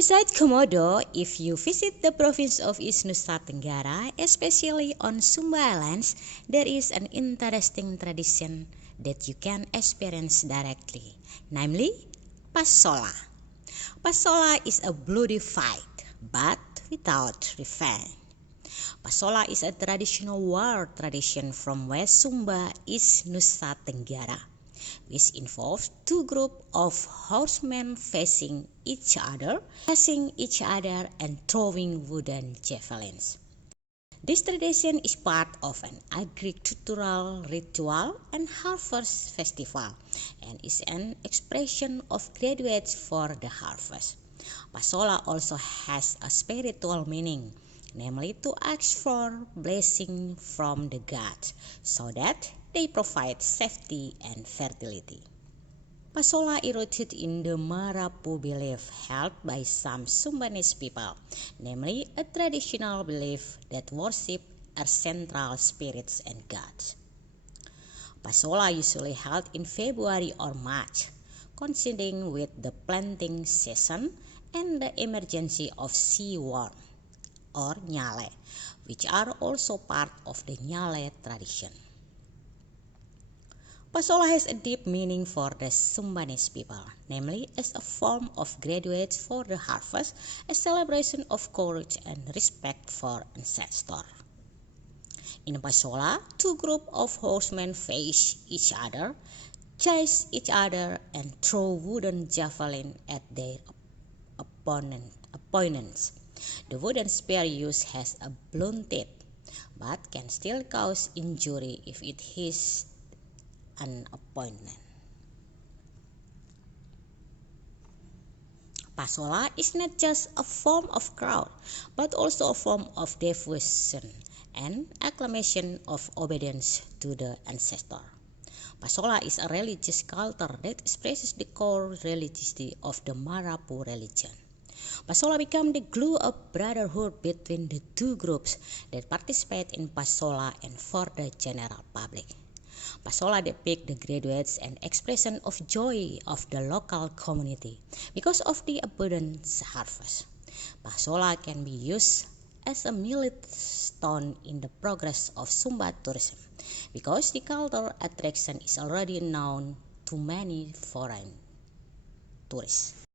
Besides Komodo, if you visit the province of East Nusa Tenggara, especially on Sumba Islands, there is an interesting tradition that you can experience directly, namely Pasola. Pasola is a bloody fight, but without revenge. Pasola is a traditional war tradition from West Sumba, East Nusa Tenggara, which involves two groups of horsemen facing each other, and throwing wooden javelins. This tradition is part of an agricultural ritual and harvest festival, and is an expression of gratitude for the harvest. Pasola also has a spiritual meaning, namely to ask for blessing from the gods, so that they provide safety and fertility. Pasola rooted in the Marapu belief held by some Sumbanese people, namely a traditional belief that worship ancestral spirits and gods. Pasola usually held in February or March, coinciding with the planting season and the emergence of sea worm or nyale, which are also part of the nyale tradition. Pasola has a deep meaning for the Sumbanese people, namely as a form of gratitude for the harvest, a celebration of courage and respect for ancestors. In Pasola, two groups of horsemen face each other, chase each other, and throw wooden javelin at their opponents. The wooden spear used has a blunt tip, but can still cause injury if it hits an opponent. Pasola is not just a form of crowd, but also a form of devotion and acclamation of obedience to the ancestor. Pasola is a religious culture that expresses the core religiosity of the Marapu religion. Pasola became the glue of brotherhood between the two groups that participate in Pasola and for the general public. Pasola depicts the gratitude and expression of joy of the local community because of the abundant harvest. Pasola can be used as a milestone in the progress of Sumba tourism because the cultural attraction is already known to many foreign tourists.